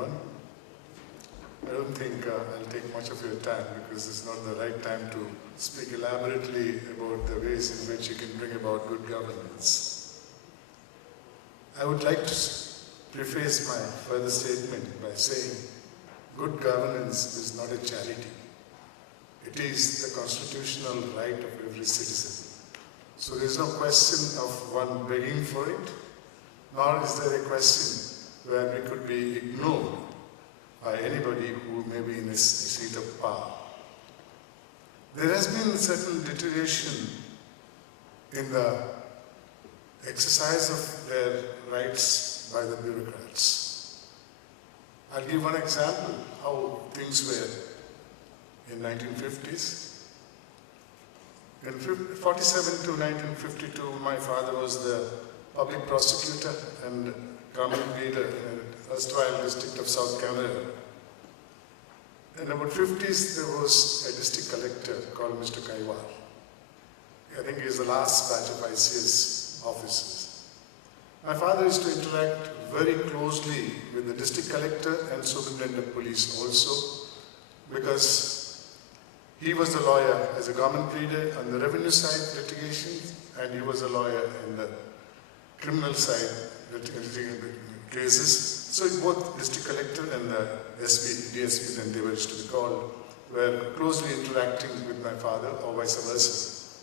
everyone. I don't think I'll take much of your time because it's not the right time to speak elaborately about the ways in which you can bring about good governance. I would like to preface my further statement by saying good governance is not a charity. It is the constitutional right of every citizen. So there is no question of one begging for it, nor is there a question where we could be ignored by anybody who may be in a seat of power. There has been certain deterioration in the exercise of their rights by the bureaucrats. I'll give one example how things were in 1950s. In 1947 to 1952, my father was the public prosecutor and government leader in the erstwhile district of South Canada. In about 50s, there was a district collector called Mr. Kaiwar. I think he is the last batch of ICS officers. My father used to interact very closely with the district collector and superintendent of police also, because he was the lawyer as a government pleader on the revenue side litigation, and he was a lawyer in the criminal side cases. So both district collector and the DSP, then they were used to be called, were closely interacting with my father or vice versa.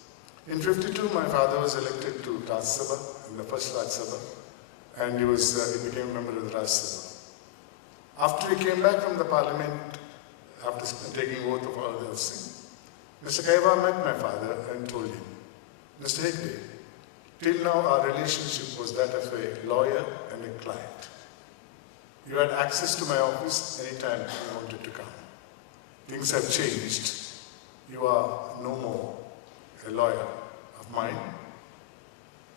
In 52, my father was elected to Rajya Sabha, in the first Rajya Sabha, and he became a member of the Rajya Sabha. After he came back from the parliament, after taking oath of all those things, Mr. Kaiwa met my father and told him, Mr. Hegde, till now our relationship was that of a lawyer and a client. You had access to my office anytime you wanted to come. Things have changed. You are no more a lawyer of mine.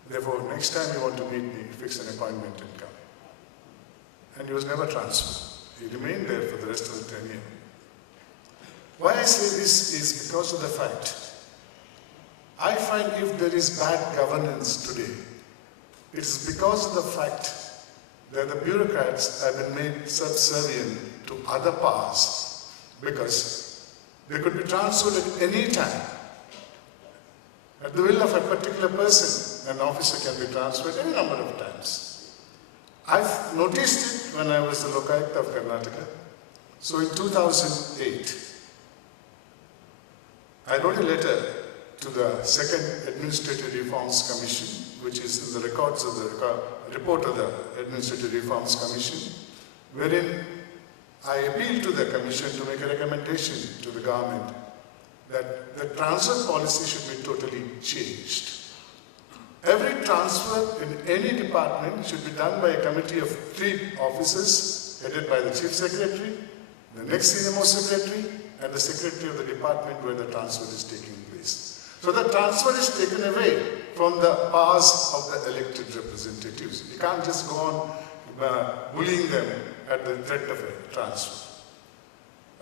Therefore, next time you want to meet me, fix an appointment and come. And he was never transferred. He remained there for the rest of the tenure. Why I say this is because of the fact, I find if there is bad governance today, it is because of the fact that the bureaucrats have been made subservient to other powers, because they could be transferred at any time. At the will of a particular person, an officer can be transferred any number of times. I've noticed it when I was the Lokayukta of Karnataka. So in 2008, I wrote a letter to the Second Administrative Reforms Commission, which is in the records of the report of the Administrative Reforms Commission, wherein I appealed to the Commission to make a recommendation to the government that the transfer policy should be totally changed. Every transfer in any department should be done by a committee of 3 officers, headed by the Chief Secretary, the next senior most secretary, and the secretary of the department where the transfer is taking place. So the transfer is taken away from the powers of the elected representatives. You can't just go on bullying them at the threat of a transfer.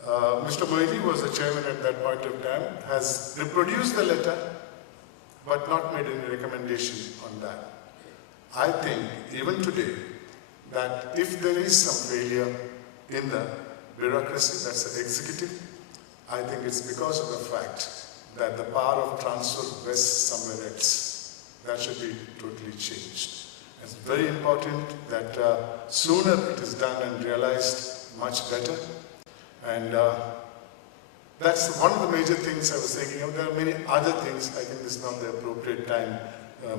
Mr. Moili was the chairman at that point of time, has reproduced the letter, but not made any recommendation on that. I think, even today, that if there is some failure in the bureaucracy, that's the executive, I think it's because of the fact that the power of transfer rests somewhere else. That should be totally changed. It's very important that sooner it is done and realized, much better. And that's one of the major things I was thinking of. There are many other things. I think this is not the appropriate time,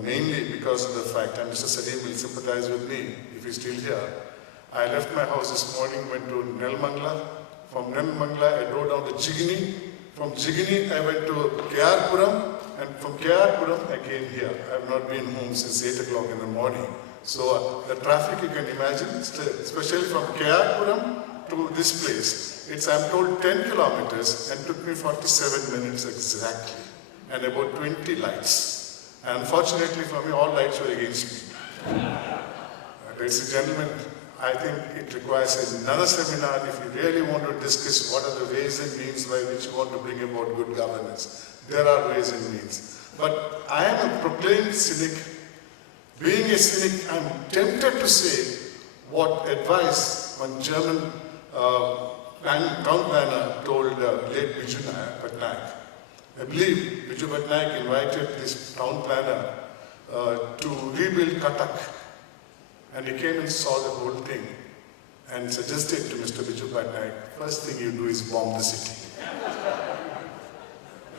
mainly because of the fact, and Mr. Salim will sympathize with me if he's still here. I left my house this morning, went to Nelmangla. From Nelmangla, I drove down to Jigini. From Jigini, I went to K.R.Puram, and from K.R.Puram, I came here. I have not been home since 8 o'clock in the morning. So the traffic you can imagine, especially from K.R.Puram to this place, it's, I'm told, 10 kilometers and took me 47 minutes exactly, and about 20 lights. And unfortunately for me, all lights were against me. Ladies and gentlemen, I think it requires another seminar if you really want to discuss what are the ways and means by which you want to bring about good governance. There are ways and means. But I am a proclaimed cynic. Being a cynic, I'm tempted to say what advice one German town planner told late Biju Patnaik. I believe Biju Patnaik invited this town planner to rebuild Cuttack, and he came and saw the whole thing and suggested to Mr. Biju Patnaik, first thing you do is bomb the city.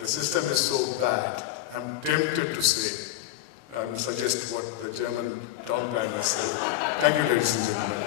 The system is so bad, I'm tempted to say, suggest what the German town planner said. Thank you, ladies and gentlemen.